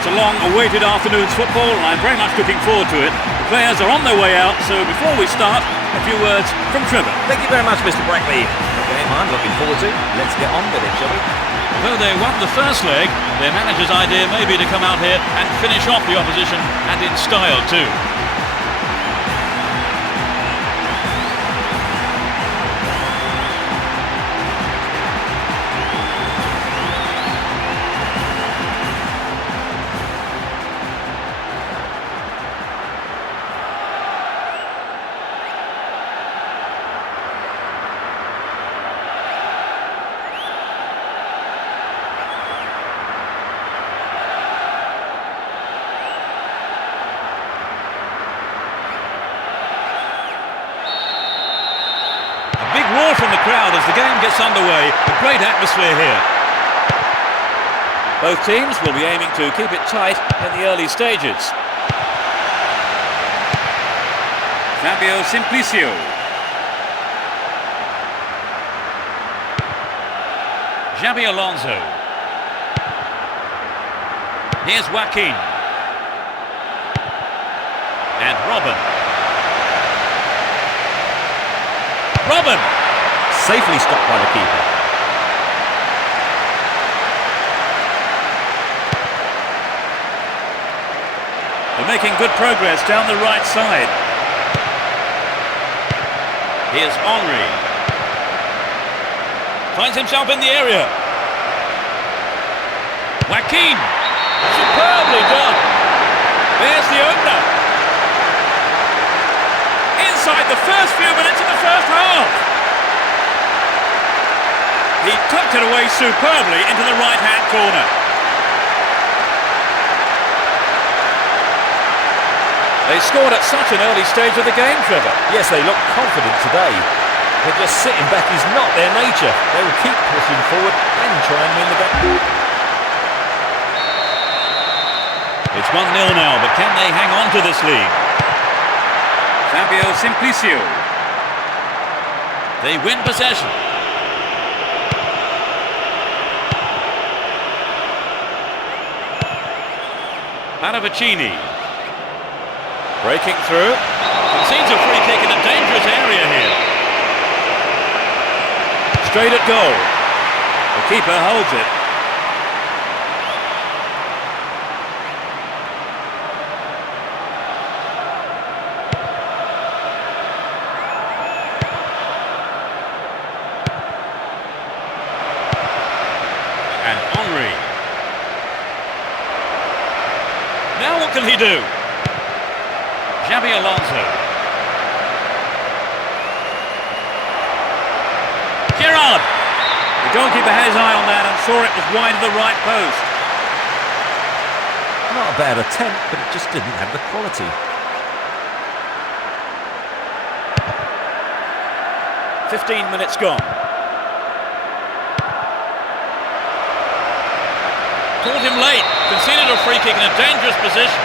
It's a long-awaited afternoon's football, and I'm very much looking forward to it. The players are on their way out, so before we start, a few words from Trevor. Thank you very much, Mr. Brackley. A game I'm looking forward to. Let's get on with it, shall we? Although they won the first leg, their manager's idea may be to come out here and finish off the opposition, and in style too. Roar from the crowd as the game gets underway. A great atmosphere here. Both teams will be aiming to keep it tight in the early stages. Fabio Simplicio. Xabi Alonso. Here's Joaquin. And Robin. Safely stopped by the keeper. They're making good progress down the right side. Here's Henry. Finds himself in the area. Joaquin. Superbly done. There's the opener. Inside the first few minutes of the first half. He tucked it away superbly into the right-hand corner. They scored at such an early stage of the game, Trevor. Yes, they look confident today. But just sitting back is not their nature. They will keep pushing forward and try and win the game. It's 1-0 now, but can they hang on to this lead? Fabio Simplicio. They win possession. Paravicini. Breaking through. Concedes a free kick in a dangerous area here. Straight at goal. The keeper holds it. And Henry. Now what can he do? Xabi Alonso. Gerrard. The goalkeeper had his eye on that and saw it was wide of the right post. Not a bad attempt, but it just didn't have the quality. "15 minutes gone. Caught him late, conceded a free kick in a dangerous position.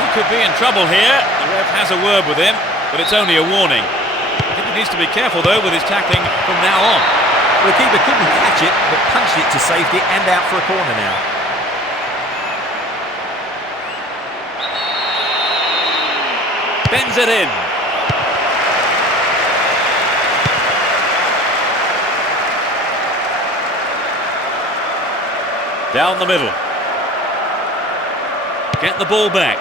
He could be in trouble here. The ref has a word with him, but it's only a warning. I think he needs to be careful though with his tackling from now on. Well, the keeper couldn't catch it, but punched it to safety and out for a corner now. Bends it in. Down the middle. Get the ball back.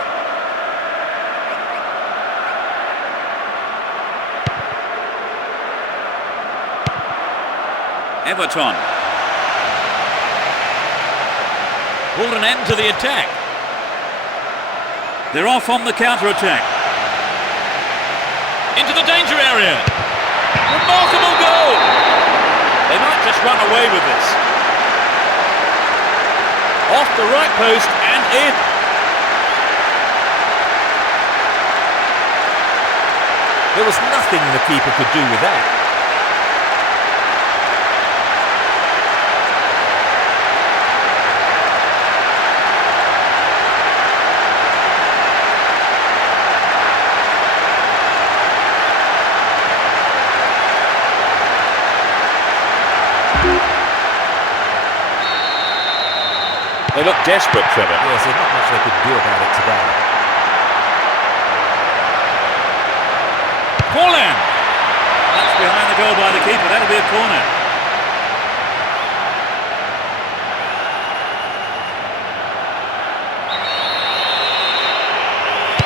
Everton. Brought an end to the attack. They're off on the counter-attack. Into the danger area. Remarkable goal. They might just run away with this. Off the right post and in. There was nothing the keeper could do with that. They look desperate, Trevor. Yes, there's not much they could do about it today. Corner! That's behind the goal by the keeper. That'll be a corner.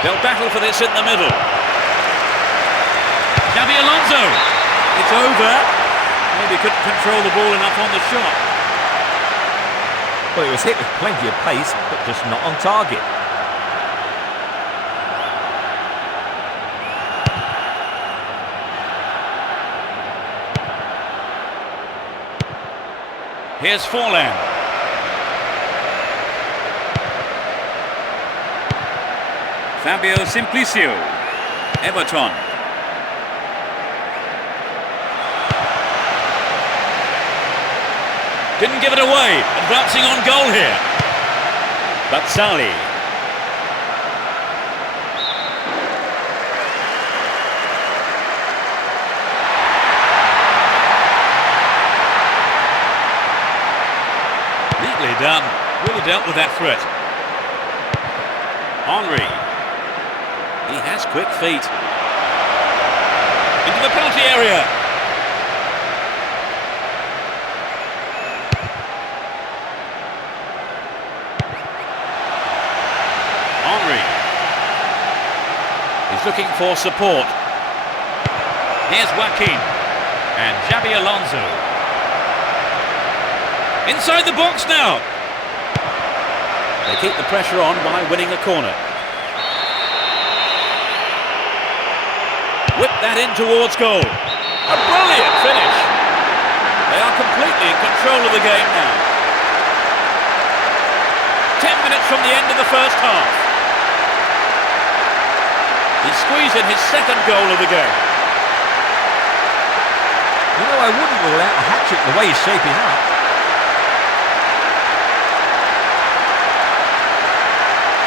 They'll battle for this in the middle. Xabi Alonso. It's over. Maybe couldn't control the ball enough on the shot. Well, it was hit with plenty of pace, but just not on target. Here's Forlan. Fabio Simplicio. Everton. Didn't give it away. Advancing on goal here. Batsali. Neatly done. Really dealt with that threat. Henry. He has quick feet. Into the penalty area. He's looking for support. Here's Joaquin and Xabi Alonso. Inside the box now. They keep the pressure on by winning a corner. Whip that in towards goal. A brilliant finish. They are completely in control of the game now. 10 minutes from the end of the first half. He's squeezed in his second goal of the game. You know, I wouldn't rule out a hat-trick the way he's shaping up.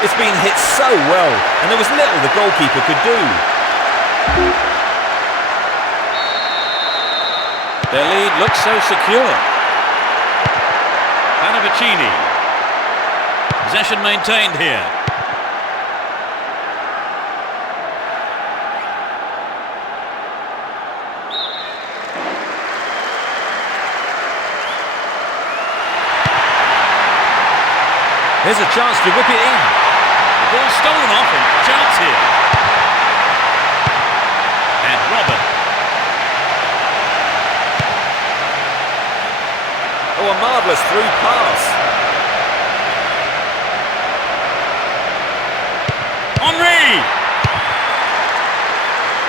It's been hit so well, and there was little the goalkeeper could do. Their lead looks so secure. Panovicini. Possession maintained here. There's a chance to whip it in. The ball stolen off him. Chance here. And Robin. Oh, a marvellous through pass. Henry!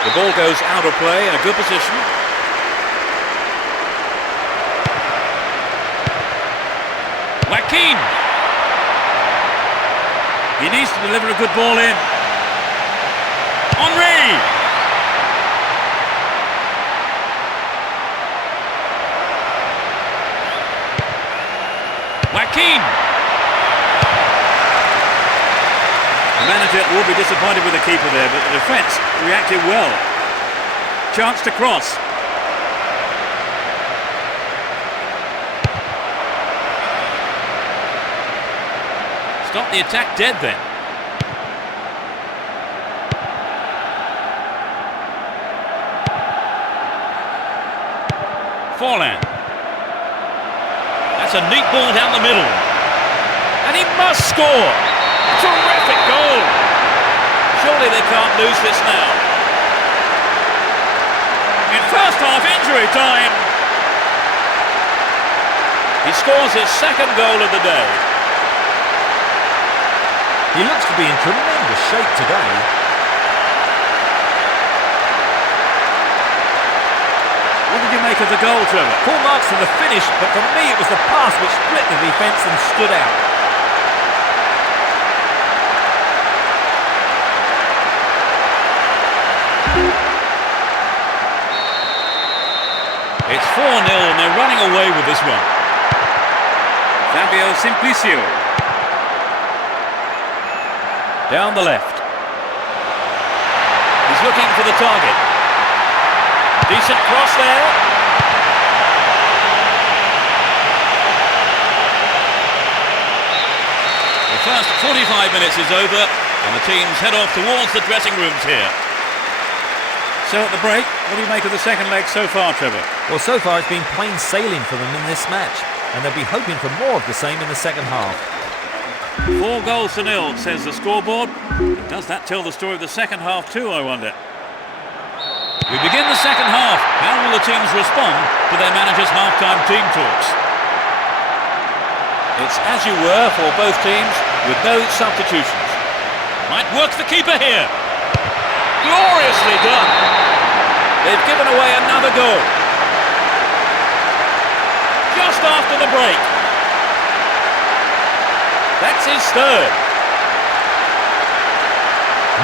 The ball goes out of play in a good position. Joaquin! He needs to deliver a good ball in. Henry! Joaquin! The manager will be disappointed with the keeper there, but the defence reacted well. Chance to cross. Stop the attack dead then. Forlan. That's a neat ball down the middle. And he must score. Terrific goal. Surely they can't lose this now. In first half injury time. He scores his second goal of the day. He looks to be in tremendous shape today. What did you make of the goal, Trevor? Full marks for the finish, but for me it was the pass which split the defence and stood out. 4-0 and they're running away with this one. Fabio Simplicio. Down the left. He's looking for the target. Decent cross there. The first 45 minutes is over and the teams head off towards the dressing rooms here. So at the break, what do you make of the second leg so far, Trevor? Well, so far it's been plain sailing for them in this match, and they'll be hoping for more of the same in the second half. 4-0, says the scoreboard. Does that tell the story of the second half too, I wonder? We begin the second half. How will the teams respond to their manager's half-time team talks? It's as you were for both teams, with no substitutions. Might work the keeper here. Gloriously done. They've given away another goal. Just after the break. That's his third.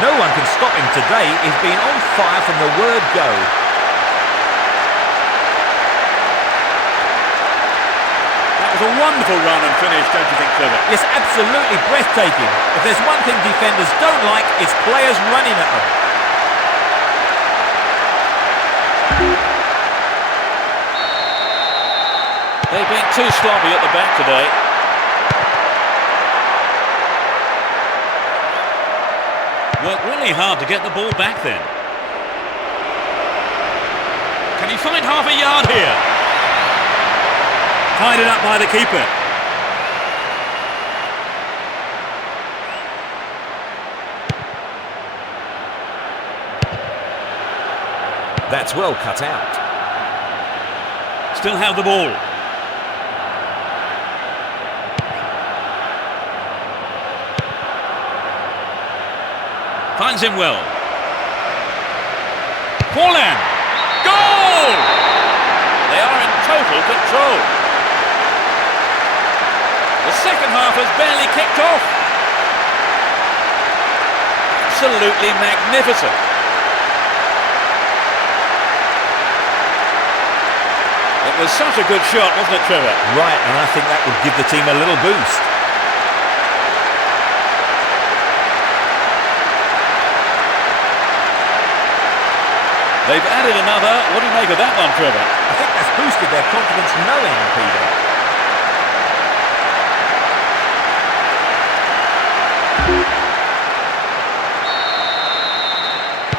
No one can stop him today. He's been on fire from the word go. That was a wonderful run and finish, don't you think, Trevor? Yes, absolutely breathtaking. If there's one thing defenders don't like, it's players running at them. They've been too sloppy at the back today. Worked really hard to get the ball back then. Can he find half a yard here? Tied it up by the keeper. That's well cut out. Still have the ball. Finds him well. Forlan! Goal! They are in total control. The second half has barely kicked off. Absolutely magnificent. It was such a good shot, wasn't it, Trevor? Right, and I think that would give the team a little boost. They've added another. What do you make of that one, Trevor? I think that's boosted their confidence no end, Peter.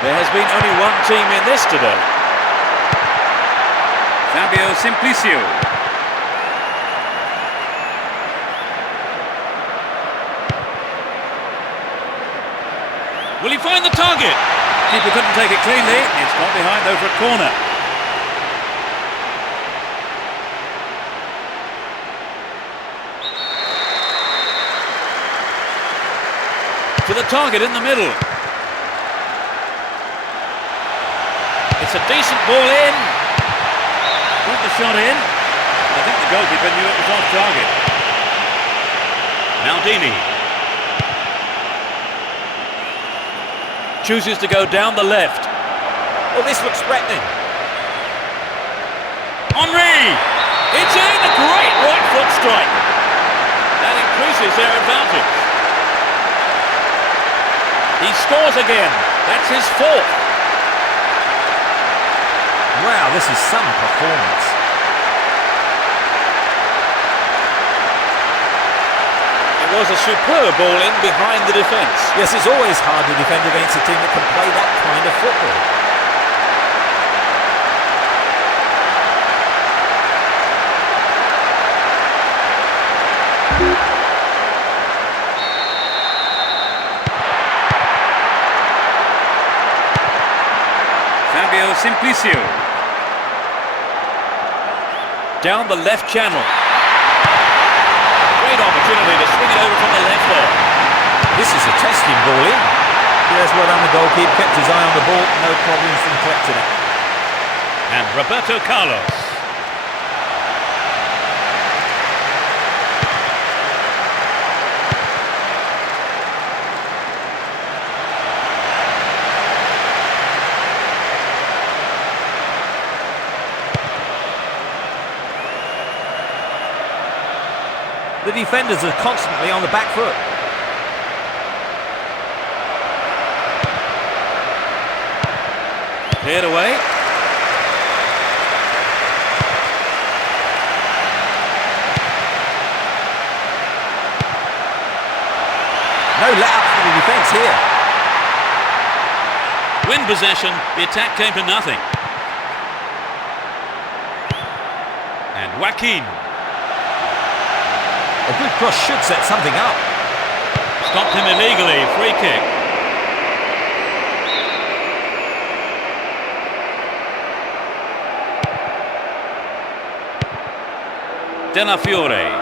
There has been only one team in this today. Fabio Simplicio. Will he find the target? Keeper couldn't take it cleanly. It's got behind though for a corner. To the target in the middle. It's a decent ball in. Got the shot in. I think the goalkeeper knew it was off target. Maldini. Chooses to go down the left. Oh, this looks threatening. Henry! It's in! A great right foot strike. That increases their advantage. He scores again. That's his fourth. Wow, this is some performance. It was a superb ball in behind the defence. Yes, it's always hard to defend against a team that can play that kind of football. Fabio Simplicio. Down the left channel. Great opportunity to swing it over from the left there. This is a testing ball in. Yes, well done the goalkeeper, kept his eye on the ball, no problems from collecting it. And Roberto Carlos. defenders are constantly on the back foot. Cleared away. No let-up for the defence here. Win possession, the attack came to nothing. And Joaquin. A good cross should set something up. Stopped him illegally, free kick. Della Fiore.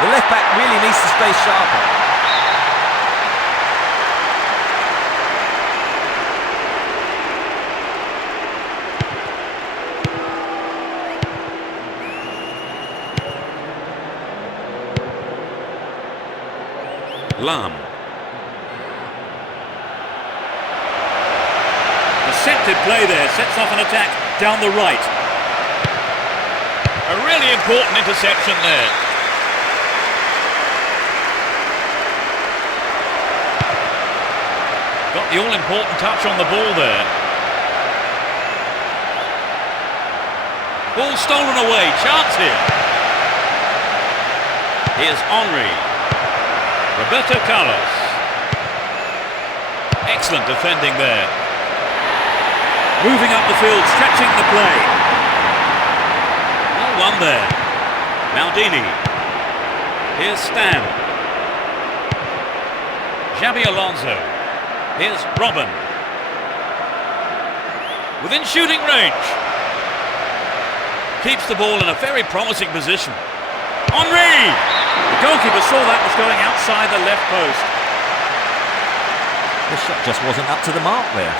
The left-back really needs to stay sharper. Lam. Deceptive play there, sets off an attack down the right. A really important interception there. Got the all-important touch on the ball there. Ball stolen away, chance here. Here's Henry. Roberto Carlos. Excellent defending there. Moving up the field, stretching the play. Well won there. Maldini. Here's Stan. Xabi Alonso. Here's Robin. Within shooting range. Keeps the ball in a very promising position. Henry! The goalkeeper saw that was going outside the left post. The shot just wasn't up to the mark there.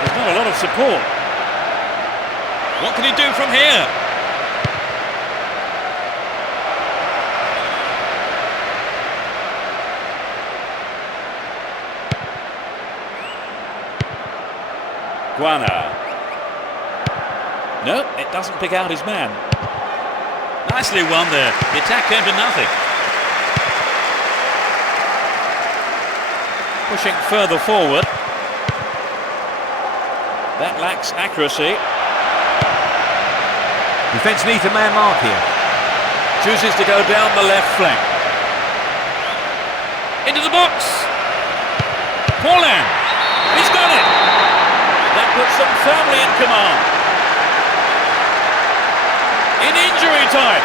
There's not a lot of support. What can he do from here? Guana. No, it doesn't pick out his man. Nicely won there. The attack came to nothing. Pushing further forward. That lacks accuracy. Defence needs a man mark here. Chooses to go down the left flank. Into the box. Paulan. He's got it. That puts them firmly in command. In injury time.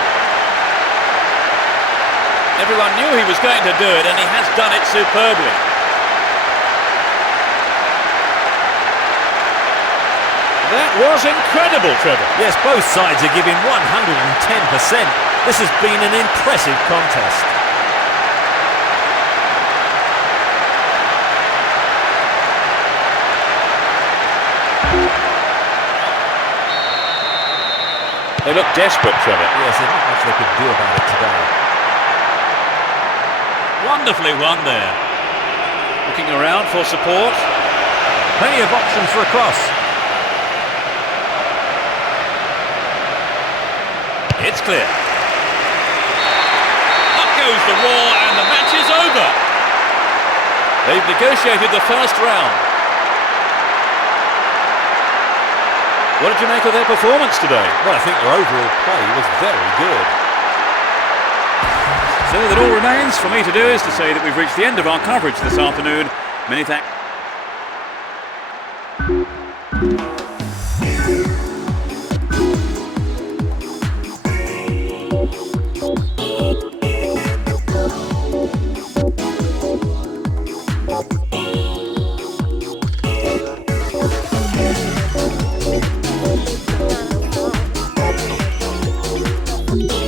Everyone knew he was going to do it, and he has done it superbly. That was incredible, Trevor. Yes, both sides are giving 110%. This has been an impressive contest. They look desperate, Trevor. Yes, there's not much they could do about it today. Wonderfully won there. Looking around for support. Plenty of options for a cross. It's clear. Up goes the roar and the match is over. They've negotiated the first round. What did you make of their performance today? Well, I think their overall play was very good. So that all remains for me to do is to say that we've reached the end of our coverage this afternoon. Many thanks. We'll be right back.